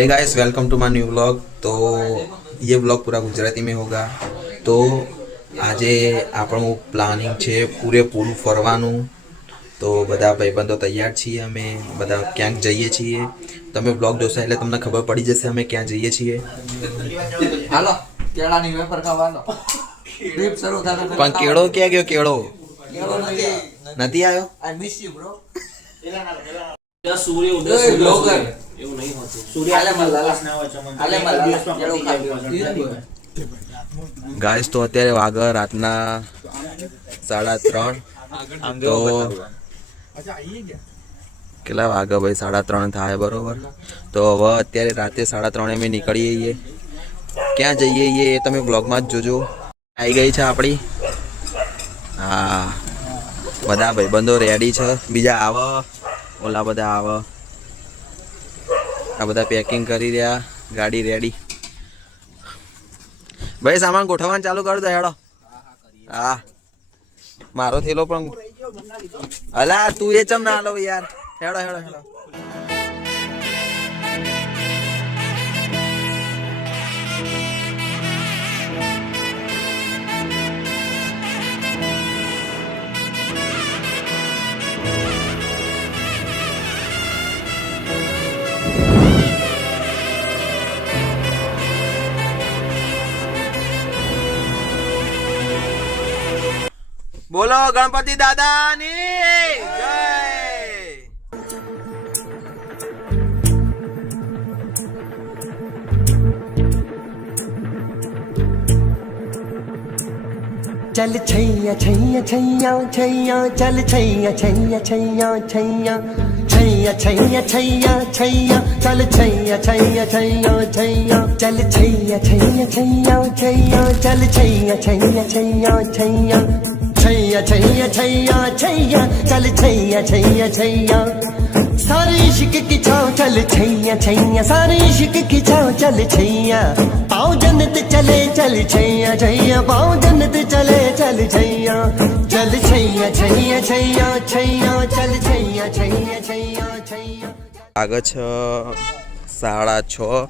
Hey guys, welcome to my new vlog. तो ये vlog पूरा गुजराती में होगा। तो આજે આપણું પ્લાનિંગ છે પૂરેપૂરું ફરવાનું। તો બધા ભાઈબંધો તૈયાર છીએ, અમે બધા ક્યાંક જઈએ છીએ। તમે વ્લોગ જોશો એટલે તમને ખબર પડી જશે અમે ક્યાં જઈએ છીએ। હાલો કેળાની વેફર ખાવાનો ટ્રીપ શરૂ થાય પણ કેળો ક્યાં ગયો? કેળો નથી આવ્યો। I miss you bro. सूर्य उदय लोगन એવું નહીં હોતું। सूर्य આલે મલાલા ના હોય ચમન આલે મલાલા કેળું ખાવી ગાઈસ તો અત્યારે વાગર રાતના 3:30। તો કેટલા વાગે ભાઈ? 3:30 થાય બરોબર। તો હવે અત્યારે રાતે 3:30 અમે નીકળીએ છીએ। ક્યાં જઈએ એ તમે બ્લોગમાં જ જોજો। આવી ગઈ છે આપણી, હા બધા ભાઈબંધો રેડી છે, બીજા આવો, ઓલા બધા આવો, આ બધા પેકિંગ કરી રહ્યા, ગાડી રેડી। ભાઈ સામાન ગોઠવવાનું ચાલુ કરી દો, હેડો। હા મારો થેલો પણ, અલા તું એ ચમ ના લો યાર, હેડો હેડો હેડો। બોલો ગણપતિ દાદાની જય। चल छैया छैया छैया छैया चल छैया छैया छैया छैया छैया छैया छैया छैया चल छैया छैया छैया छैया चल छैया छैया छैया छैया चल छैया छैया छैया छैया छैया छैया छैया छैया चल छैया छैया छैया सारे इश्क की छाँव चल छैया छैया सारे इश्क की छाँव चल छैया पाँव जन्नत चले चल छैया छैया पाँव जन्नत चले चल छैया चल छैया छैया छैया छैया चल छैया छैया छैया छैया। આગળ છે 6:30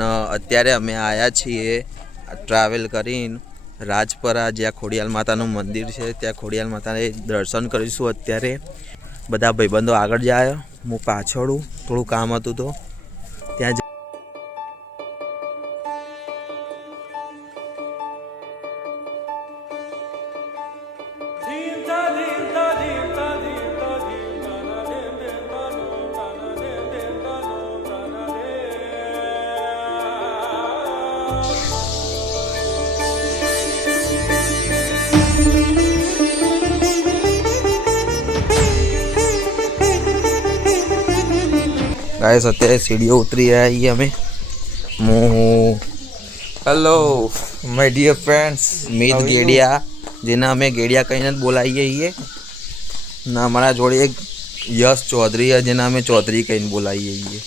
ને અત્યારે અમે આવ્યા છીએ ટ્રાવેલ કરીને રાજપરા, જ્યાં ખોડિયાલ માતાનું મંદિર છે, ત્યાં ખોડિયાલ માતાને દર્શન કરીશું। અત્યારે બધા ભાઈબંધો આગળ જાય, હું પાછળ, થોડું કામ હતું તો ત્યાં ગાઈસ અત્યારે સીડીઓ ઉતરી રહ્યા છીએ અમે। હું હેલો માય ડિયર ફ્રેન્ડ્સ, મિત ગેડિયા, જેને અમે ગેડિયા કહીને જ બોલાવીએ છીએ ને અમારા જોડે એક યશ ચૌધરી છે, જેને અમે ચૌધરી કહીને બોલાવીએ છીએ।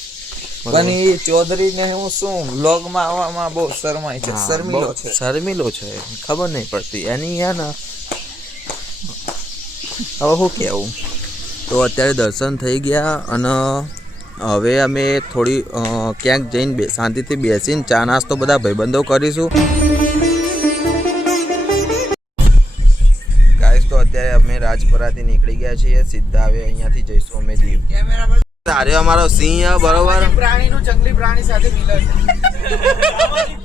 પણ એ ચૌધરી ને હું શું વ્લોગમાં આવવામાં બહુ શરમાય છે, શર્મિલો છે, શર્મિલો છે, ખબર નહીં પડતી એની યાર ને। હવે શું કહેવું। તો અત્યારે દર્શન થઈ ગયા અને હવે અમે થોડી ક્યાંક જઈને શાંતિથી બેસીને ચા નાસ્તો બધા ભાઈબંધો કરીશું। ગાઈસ તો અત્યારે અમે રાજપરાથી નીકળી ગયા છીએ, સીધા હવે અહીંયાથી જઈશું અમે દીવ। તારે અમારો સિંહ બરોબર, પ્રાણીનું જંગલી પ્રાણી સાથે મિલન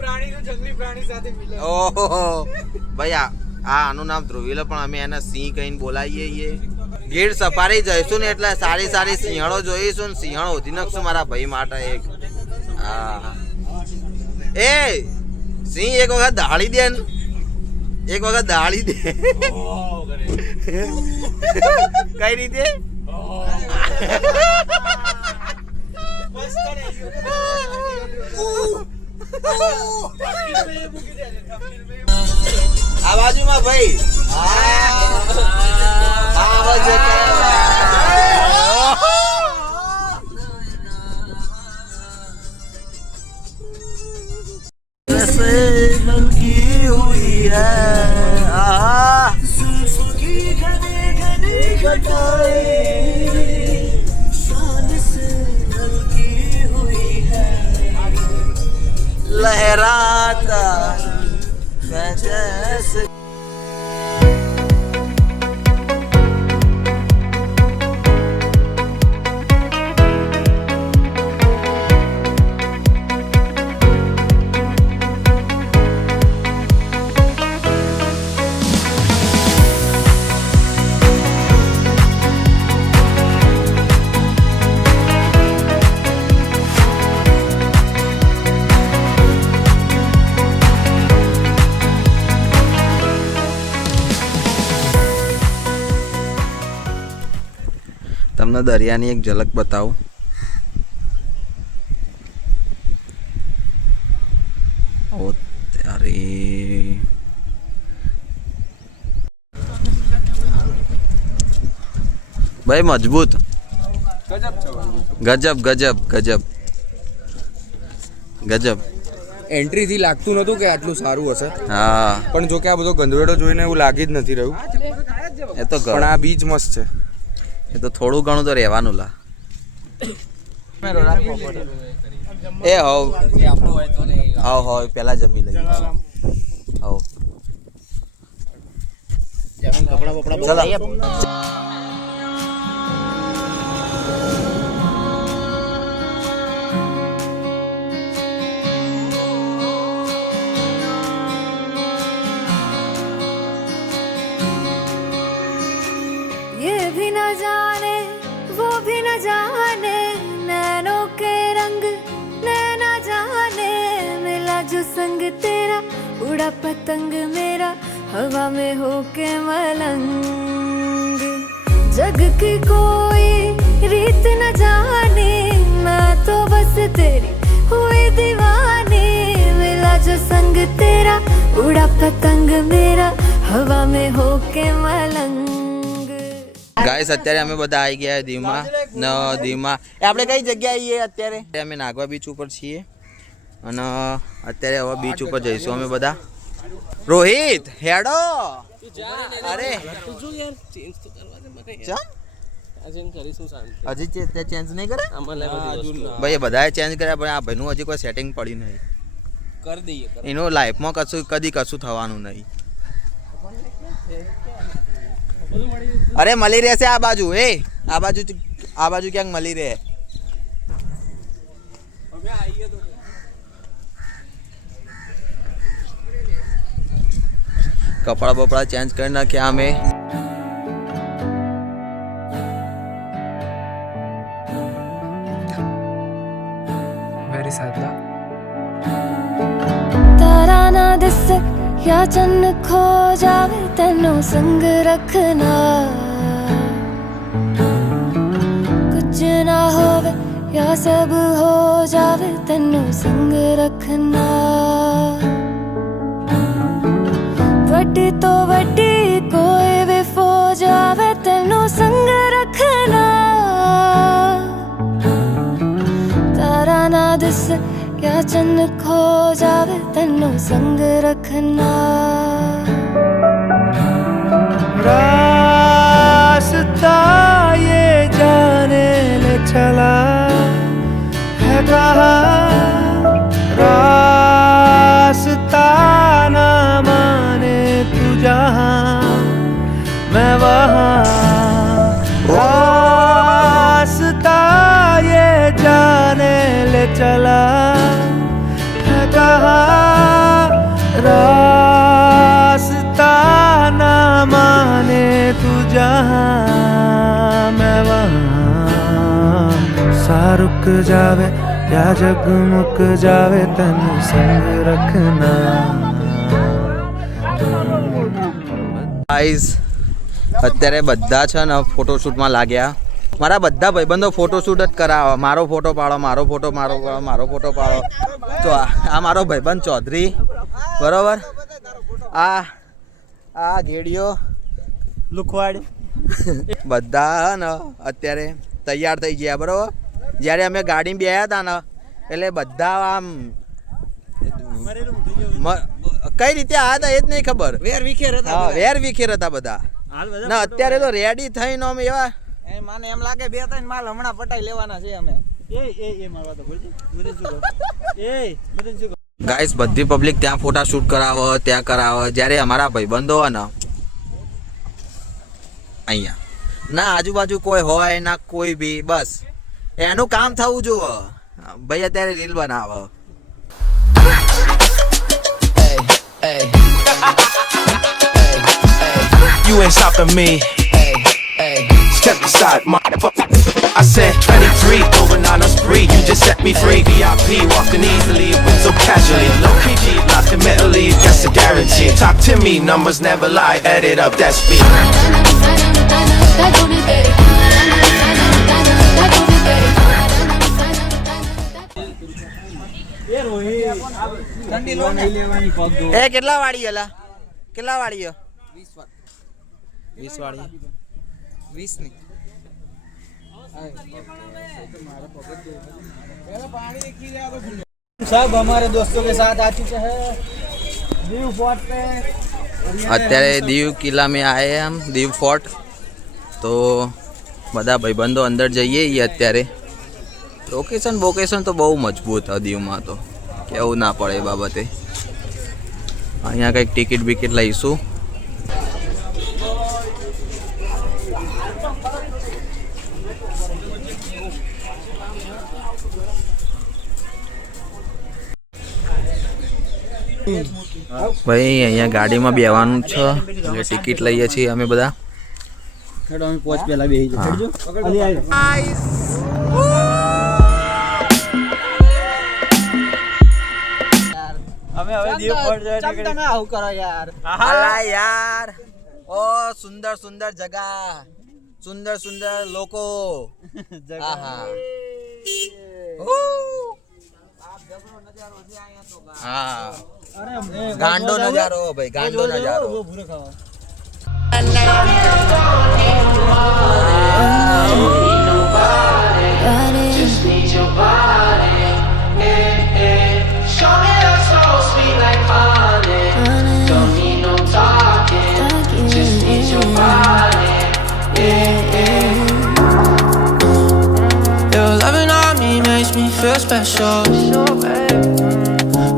પ્રાણીનું જંગલી પ્રાણી સાથે મિલન। ઓહો ભાઈ આનું નામ ધ્રુવીલ, પણ અમે એને સિંહ કહીને બોલાવીએ છીએ। ગીર સફારી જઈશું ને એટલે સારી સારી સિંહણો જોઈશું ને સિંહણ ઓધી નાખશું મારા ભાઈ માટે એક। હા એ સિંહ એક વખત દાળી દે ને, એક વખત દાળી દે કઈ રીતે? આ બાજુમાં ભાઈ हुई है लहराता मैं जैसे તમને દરિયાની એક ઝલક બતાવું. ઓ ત્યારે ભાઈ મજબૂત, ગજબ ગજબ ગજબ ગજબ. એન્ટ્રી થી લાગતું નતું કે આટલું સારું હશે, હા પણ જો કે આ બધો ગંદવેડો જોઈને એવું લાગી જ નથી રહ્યું. એ તો પણ આ બીચ મસ્ત છે. એ તો થોડું ઘણું તો રહેવાનું લા. એ હવ પેલા જમી લઈએ. હવ ચલો. ये भी न जाने वो भी न जाने नैनों के रंग नैना जाने मिला जो संग तेरा उड़ा पतंग मेरा हवा में होके मलंग जग की कोई रीत न जाने मैं तो बस तेरी हुई दीवानी मिला जो संग तेरा उड़ा पतंग मेरा हवा में होके मलंग. ગાઈસ અત્યારે અમે બધા આવી ગયા દીવમાં ને દીવમાં આપણે કઈ જગ્યાએ છીએ અત્યારે? અમે નાગવા બીચ ઉપર છીએ અને અત્યારે હવે બીચ ઉપર જઈશું અમે બધા. રોહિત હેડો. અરે હજી તે ચેન્જ નહીં કરે ભાઈ? બધાએ ચેન્જ કર્યા પણ આ ભાઈનું હજી કોઈ સેટિંગ પડ્યું નહીં. કરી દઈએ. એનું લાઈફમાં કદી કશું થવાનું નહીં. અરે મળી રહેશે આ બાજુ. આ બાજુ ક્યાંક મળી રહે. કપડા બપડા ચેન્જ કરી નાખ્યા અમે. વેરી સાદા. तारा ना दिस या चन्न खो जावे तेनो संग रखना कुछ ना होवे या सब हो जावे तेनो संग रखना वड्डी तो वड्डी कोई भी फौज आवे तेनो संग रखना तारा ना दिस क्या चन्न खो जावे तेनो संग रखना रास्ता ये जाने ले चला है कहाँ रास्ता ना माने तू जहाँ मैं वहाँ रास्ता ये जाने ले चला रास्ता ना माने तू जहाँ मैं वहाँ सा रुक जावे या जग मुक जावे तन संग रखना. ગાઈસ અત્યારે બધા છે ને ફોટોશૂટમાં લાગ્યા. મારા બધા ભાઈબંધો ફોટોશૂટ જ કરાવે. મારો ફોટો પાડો, મારો ફોટો મારો ફોટો પાડો. તો આ મારો ભાઈબંધ ચૌધરી બરોબર. આ ઘેડિયો લુખવાડ બધા ને અત્યારે તૈયાર થઈ ગયા બરોબર. જ્યારે અમે ગાડી બેહ્યા હતા ને એટલે બધા આમ કઈ રીતે આ હતા એ જ નહીં ખબર. વેર વિખેર હતા બધા. ના અત્યારે તો રેડી થઈને અમે એવા મને એમ લાગે 2-3 માલ હમણાં પટાઈ લેવાના છે અમે. એ મારવા તો બોલજી. ગાઈસ બધી પબ્લિક ત્યાં ફોટા શૂટ કરાવે ત્યાં કરાવે, જ્યારે અમારા ભાઈબંધો હોય ને અહીંયા ના આજુબાજુ કોઈ હોય ના કોઈ બી, બસ એનું કામ થવું જોઈએ. ભાઈ અત્યારે રીલ બનાવે. You ain't stopping me. Step aside, motherfucker. I said 23 going on a spree. You just set me free. VIP walking easily, went so casually. Low PG, locked in mentally, that's a guarantee. Talk to me, numbers never lie. Add it up, that's me. એ કેટલા વાળી એલા? કેટલા વાળી? 20 વાળી. 20 ની सब हमारे दोस्तों के साथ आ चुके हैं दीव फोर्ट पे. અત્યારે દીવ કિલ્લા में आए हैं हम, દીવ ફોર્ટ. તો બધા ભાઈબંધો અંદર જઈએ અત્યારે. લોકેશન તો બહુ મજબૂત છે દીવમાં, તો કેવું ના પડે એ બાબતે. અહીંયા કંઈક ટિકિટ બિકિટ લઈશું. ભાઈ અહીંયા ગાડીમાં બેવાનું છે એટલે ટિકિટ લઈએ છીએ અમે બધા. હેડો અમે પહોંચ પેલા બેહી જજો. હેડજો અલી આઈ અમે હવે દીવ ફોર્ટ જાય છે. તમે આવું કરો યાર. અલા યાર, ઓ સુંદર સુંદર જગા, સુંદર સુંદર લોકો. આહા હા, ગાંડો નજારો ભાઈ, ગાંડો નજારો. Your loving on me makes me feel special.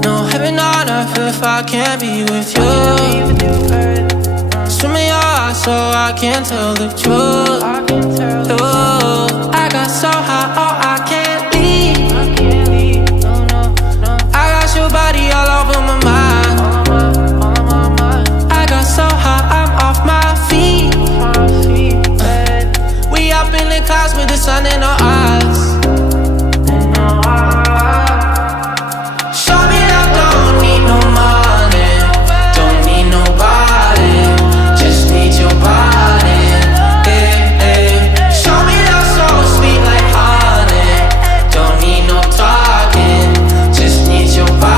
No heaven on earth if I can't be with you. Swim in your eyes so I can tell the truth. I got so high, oh I can't leave. I got your body all over my mind. I got so high, I'm off my feet. We up in the clouds with the sun in our eyes. Show me that don't need no money, don't need nobody, just need your body. Show me that so sweet like honey, don't need no talking, just need your body.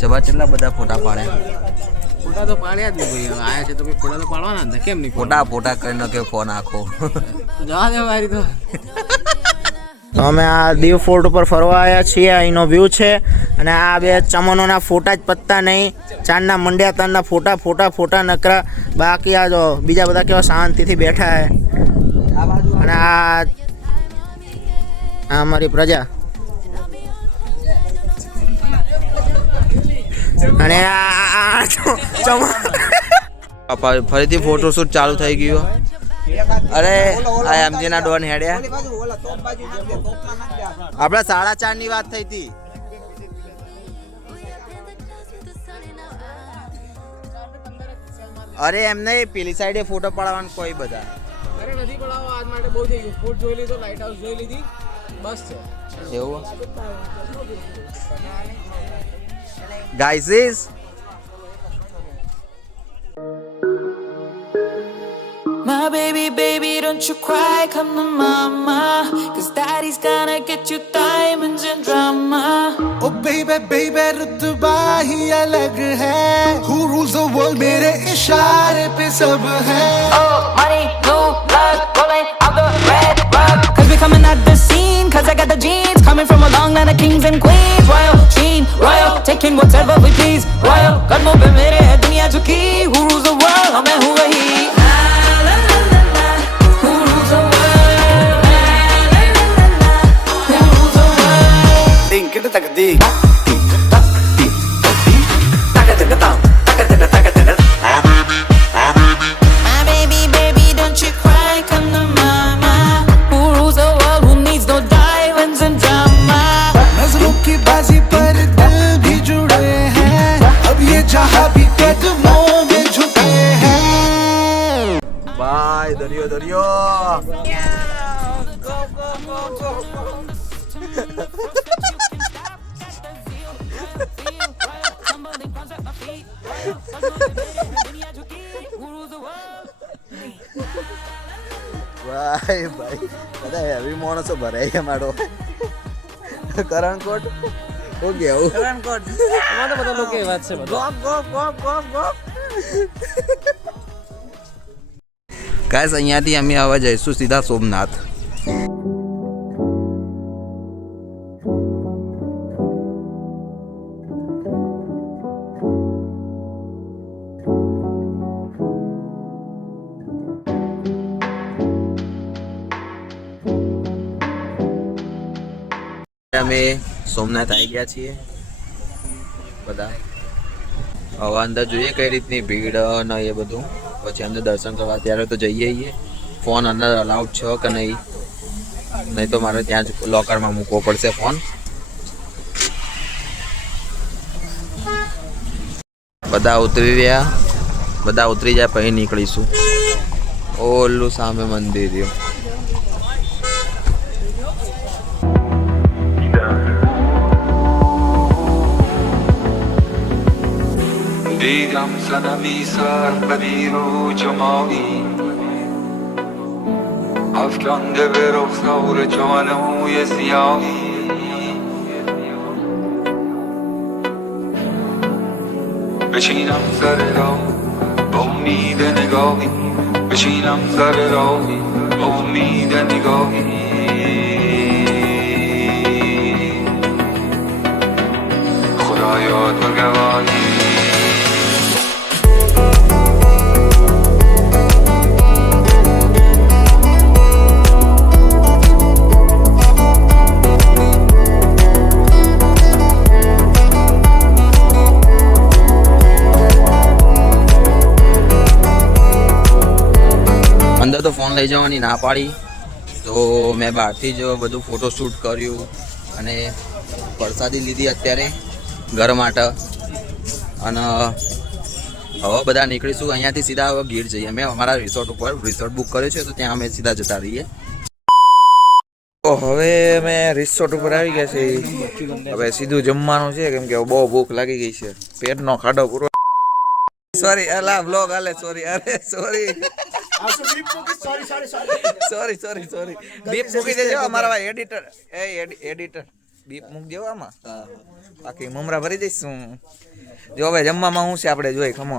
જવા કેટલા બધા ફોટા પાડ્યા. ફોટા તો પાડ્યા જ નહીં ભાઈ, આયા છે તો ભાઈ ફોટા તો પાડવાના જ ને, કેમ નહીં? ફોટા કરીને કે ફોન આખો જવા દે મારી તો. તો અમે આ દીવ ફોર્ટ ઉપર ફરવા આવ્યા છીએ. અહીંનો વ્યૂ છે અને આ બે ચમનોના ફોટા જ પત્તા નહીં. ચાંદના મંડ્યા તારના ફોટા નકરા. બાકી આ જો બીજા બધા કેવા શાંતિથી બેઠા હે. અને આ અમારી પ્રજા. અને ફરીથી ફોટોશૂટ ચાલુ થઈ ગયું. અરે આ એમજી ના ડોન હેડ્યા. આપડે 4:30 ની વાત થઈ હતી. અરે એમ નહીં, પેલી સાઈડે ફોટો પડાવવાનું કોઈ બધા. અરે નથી પડાવો, આજ માટે બહુ થઈ ગયું. ફૂટ જોઈ લીધો, લાઇટ હાઉસ જોઈ લીધી, બસ છે. એવું guys is My baby, baby, don't you cry, come to mama, 'cause daddy's gonna get you diamonds and drama. ओ बेबे बेबे रुतबा ही अलग है. Who rules the world? मेरे इशारे पे सब है. Oh, money, new blood, rolling out the red rug. 'Cause we coming at the scene, 'cause I got the genes, coming from a long line of kings and queens. Royal, sheen, royal, taking whatever we please. Royal, झुकी who rules the world हाँ मैं हूँ वही La la la la la who rules the world La la la la la who rules the world Ding kita tak di My baby, baby, don't you cry, come to mama. Who rules the world? Who needs no diamonds and drama? नजरों की बाजी पर दिल भी जुड़े हैं अब ये जहां भी कदमों में झुके हैं બાય દરિયો દરિયો ભાઈ ભાઈ બધા હેવી માણસો ભરાય છે મારો કરણકોટ હું કેવું કરણકોટ એમાં તો બધા લોકો એ વાત છે બધા ગાઈસ અહીંયાથી અમે હવે જઈશું સીધા સોમનાથ અમે સોમનાથ આવી ગયા છીએ બધા હવે અંદર જોઈએ કઈ રીતની ભીડ ને એ બધું પછી અંદર દર્શન કરવા ત્યારે તો જઈએ ફોન અંદર અલાઉડ છે કે નહીં તો મારે ત્યાં જ લોકરમાં મૂકવો પડશે ફોન બધા ઉતરી જાય પછી નીકળીશું ઓલું સામે મંદિર રહ્યું دیدم صنمی سر بدیر و جمالی افکنده به رخسار جان موی سیاهی بشینم سر راه با امید نگاهی بشینم سر راهی با امید نگاهی خدایا تو گواهی અંદર તો ફોન લઈ જવાની ના પાડી તો મેં બહારથી જ બધું ફોટોશૂટ કર્યું અને પ્રસાદી લીધી અત્યારે ઘર માટે અને હવે બધા નીકળીશું અહીંયાથી સીધા હવે ગીર જઈએ અમે અમારા રિસોર્ટ બુક કર્યો છે તો ત્યાં અમે સીધા જતા રહીએ તો હવે અમે રિસોર્ટ ઉપર આવી ગયા છે હવે સીધું જમવાનું છે કેમ કે બહુ ભૂખ લાગી ગઈ છે પેટનો ખાડો પૂરો સોરી અલા વ્લોગ હાલે સોરી અરે સોરી સોરી બીપ મૂકી દેજો અમારા ભાઈ એડિટર બીપ મૂક દેવો આમાં બાકી મમરા ભરી દઈશું જો હવે જમવામાં શું છે આપણે જોઈ ખમો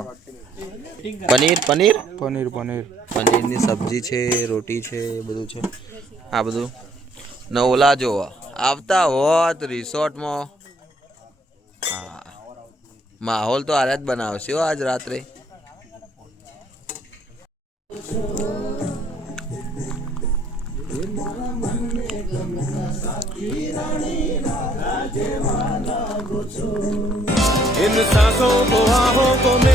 પનીરની સબ્જી છે રોટી છે એ બધું છે આ બધું ને ઓલા જો આવતા હોત રિસોર્ટમાં હા માહોલ તો આજ બનાવશે હો આજ રાત્રે इन सांसों को आहों को